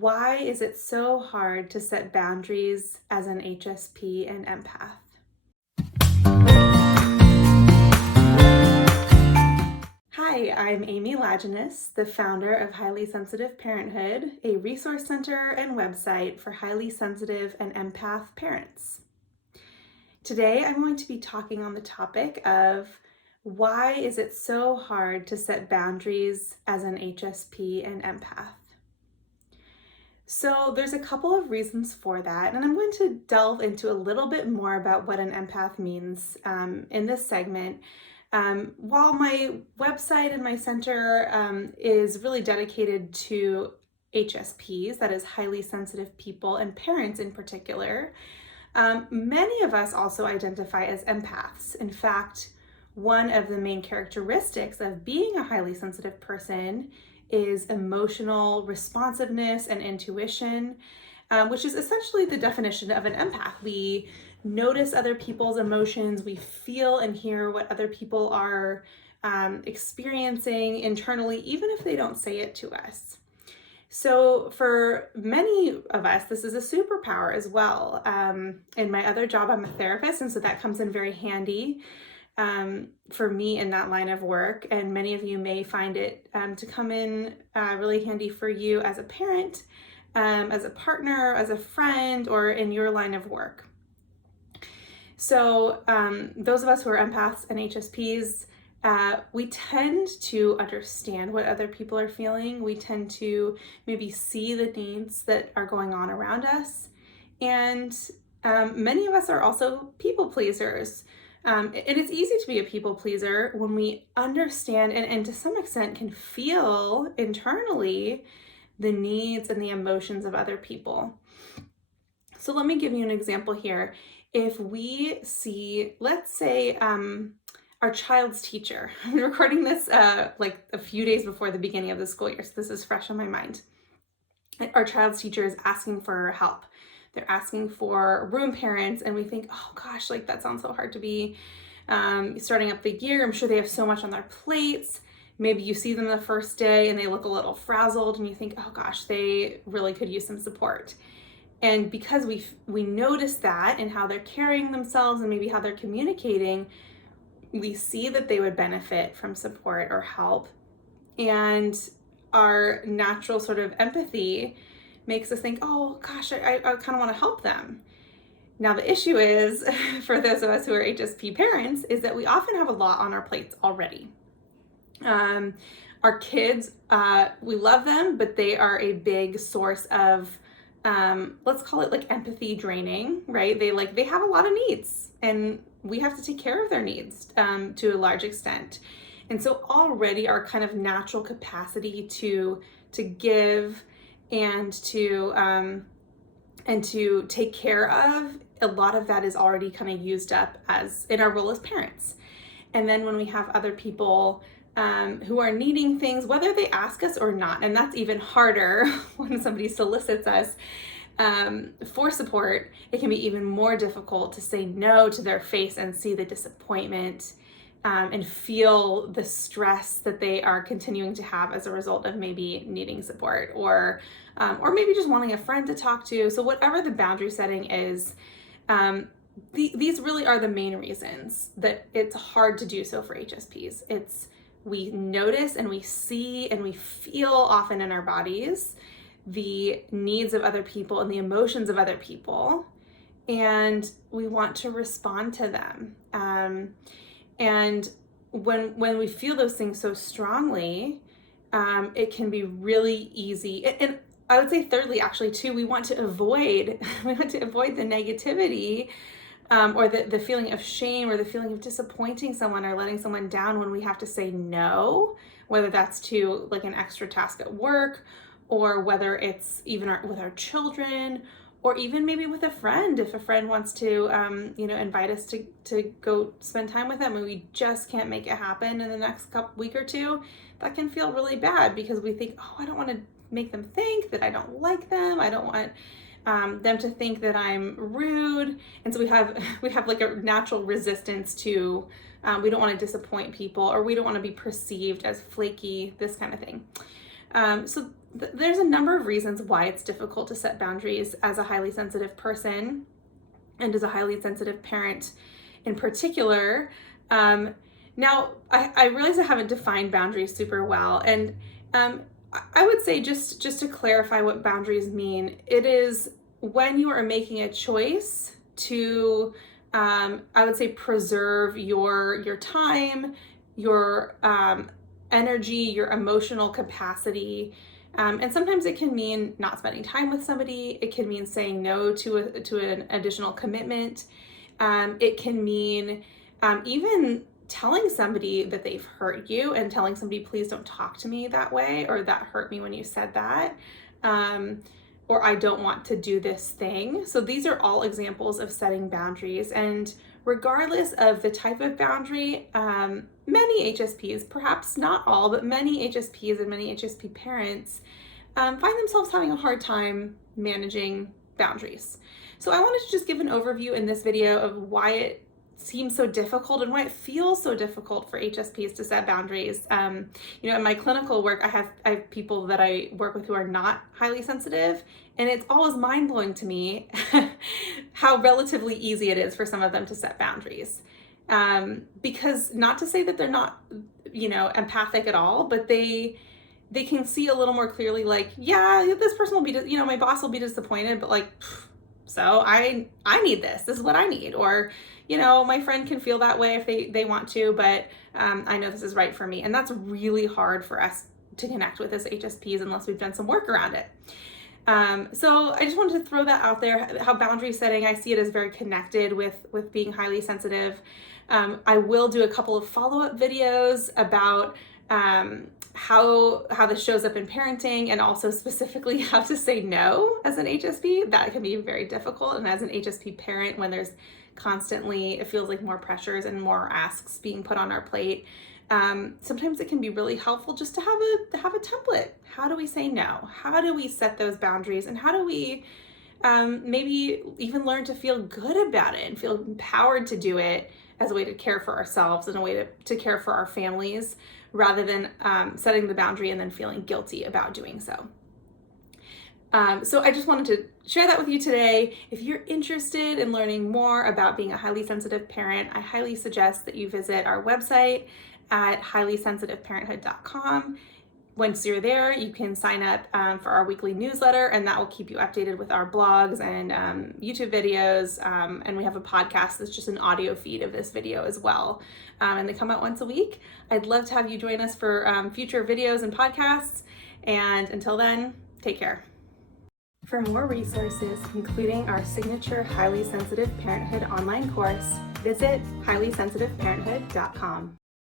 Why is it so hard to set boundaries as an HSP and empath? Hi, I'm Amy Lajeunesse, the founder of Highly Sensitive Parenthood, a resource center and website for highly sensitive and empath parents. Today, I'm going to be talking on the topic of why is it so hard to set boundaries as an HSP and empath? So there's a couple of reasons for that, and I'm going to delve into a little bit more about what an empath means in this segment. While my website and my center is really dedicated to HSPs, that is highly sensitive people and parents in particular, many of us also identify as empaths. In fact, one of the main characteristics of being a highly sensitive person is emotional responsiveness and intuition, which is essentially the definition of an empath. We notice other people's emotions, we feel and hear what other people are experiencing internally, even if they don't say it to us. So for many of us, this is a superpower as well. In my other job, I'm a therapist, and so that comes in very handy for me in that line of work. And many of you may find it to come in really handy for you as a parent, as a partner, as a friend, or in your line of work. So those of us who are empaths and HSPs, we tend to understand what other people are feeling. We tend to maybe see the needs that are going on around us. And many of us are also people pleasers. And it's easy to be a people pleaser when we understand and to some extent can feel internally the needs and the emotions of other people. So let me give you an example here. If we see, let's say, our child's teacher, I'm recording this like a few days before the beginning of the school year, so this is fresh on my mind. Our child's teacher is asking for help. They're asking for room parents, and we think, oh gosh, like that sounds so hard to be starting up the year. I'm sure they have so much on their plates. Maybe you see them the first day and they look a little frazzled and you think, oh gosh, they really could use some support. And because we notice that in how they're carrying themselves and maybe how they're communicating, we see that they would benefit from support or help. And our natural sort of empathy makes us think, oh gosh, I kind of want to help them. Now the issue is, for those of us who are HSP parents, is that we often have a lot on our plates already. Our kids, we love them, but they are a big source of, let's call it like empathy draining, right? They have a lot of needs and we have to take care of their needs to a large extent. And so already our kind of natural capacity to give and to take care of, a lot of that is already kind of used up as in our role as parents. And then when we have other people who are needing things, whether they ask us or not, and that's even harder when somebody solicits us for support, it can be even more difficult to say no to their face and see the disappointment and feel the stress that they are continuing to have as a result of maybe needing support or maybe just wanting a friend to talk to. So whatever the boundary setting is, these really are the main reasons that it's hard to do so for HSPs. We notice and we see and we feel often in our bodies the needs of other people and the emotions of other people, and we want to respond to them. And when we feel those things so strongly, it can be really easy. And I would say thirdly, actually, too, we want to avoid the negativity or the feeling of shame or the feeling of disappointing someone or letting someone down when we have to say no, whether that's to like an extra task at work or whether it's even with our children or even maybe with a friend. If a friend wants to, invite us to go spend time with them and we just can't make it happen in the next week or two, that can feel really bad because we think, oh, I don't want to make them think that I don't like them. I don't want them to think that I'm rude. And so we have like a natural resistance to, we don't want to disappoint people or we don't want to be perceived as flaky, this kind of thing. So there's a number of reasons why it's difficult to set boundaries as a highly sensitive person and as a highly sensitive parent in particular. Now, I realize I haven't defined boundaries super well, and I would say just to clarify what boundaries mean, it is when you are making a choice to, I would say, preserve your time, your energy, your emotional capacity. And sometimes it can mean not spending time with somebody. It can mean saying no to an additional commitment. It can mean even telling somebody that they've hurt you and telling somebody, please don't talk to me that way, or that hurt me when you said that, or I don't want to do this thing. So these are all examples of setting boundaries. And regardless of the type of boundary, many HSPs, perhaps not all, but many HSPs and many HSP parents find themselves having a hard time managing boundaries. So I wanted to just give an overview in this video of why it seems so difficult and why it feels so difficult for HSPs to set boundaries. In my clinical work, I have people that I work with who are not highly sensitive, and it's always mind-blowing to me how relatively easy it is for some of them to set boundaries. Because not to say that they're not, empathic at all, but they can see a little more clearly, like, yeah, this person will be, my boss will be disappointed, but like, so I need this. This is what I need. Or, my friend can feel that way if they want to, but I know this is right for me. And that's really hard for us to connect with as HSPs unless we've done some work around it. So I just wanted to throw that out there, how boundary setting, I see it as very connected with being highly sensitive. I will do a couple of follow-up videos about how this shows up in parenting, and also specifically how to say no as an HSP. That can be very difficult. And as an HSP parent, when there's constantly, it feels like more pressures and more asks being put on our plate, sometimes it can be really helpful just to have a template. How do we say no? How do we set those boundaries? And how do we maybe even learn to feel good about it and feel empowered to do it as a way to care for ourselves and a way to care for our families, rather than setting the boundary and then feeling guilty about doing so. So I just wanted to share that with you today. If you're interested in learning more about being a highly sensitive parent, I highly suggest that you visit our website at highlysensitiveparenthood.com. Once you're there, you can sign up for our weekly newsletter, and that will keep you updated with our blogs and YouTube videos. And we have a podcast that's just an audio feed of this video as well. And they come out once a week. I'd love to have you join us for future videos and podcasts. And until then, take care. For more resources, including our signature Highly Sensitive Parenthood online course, visit highlysensitiveparenthood.com.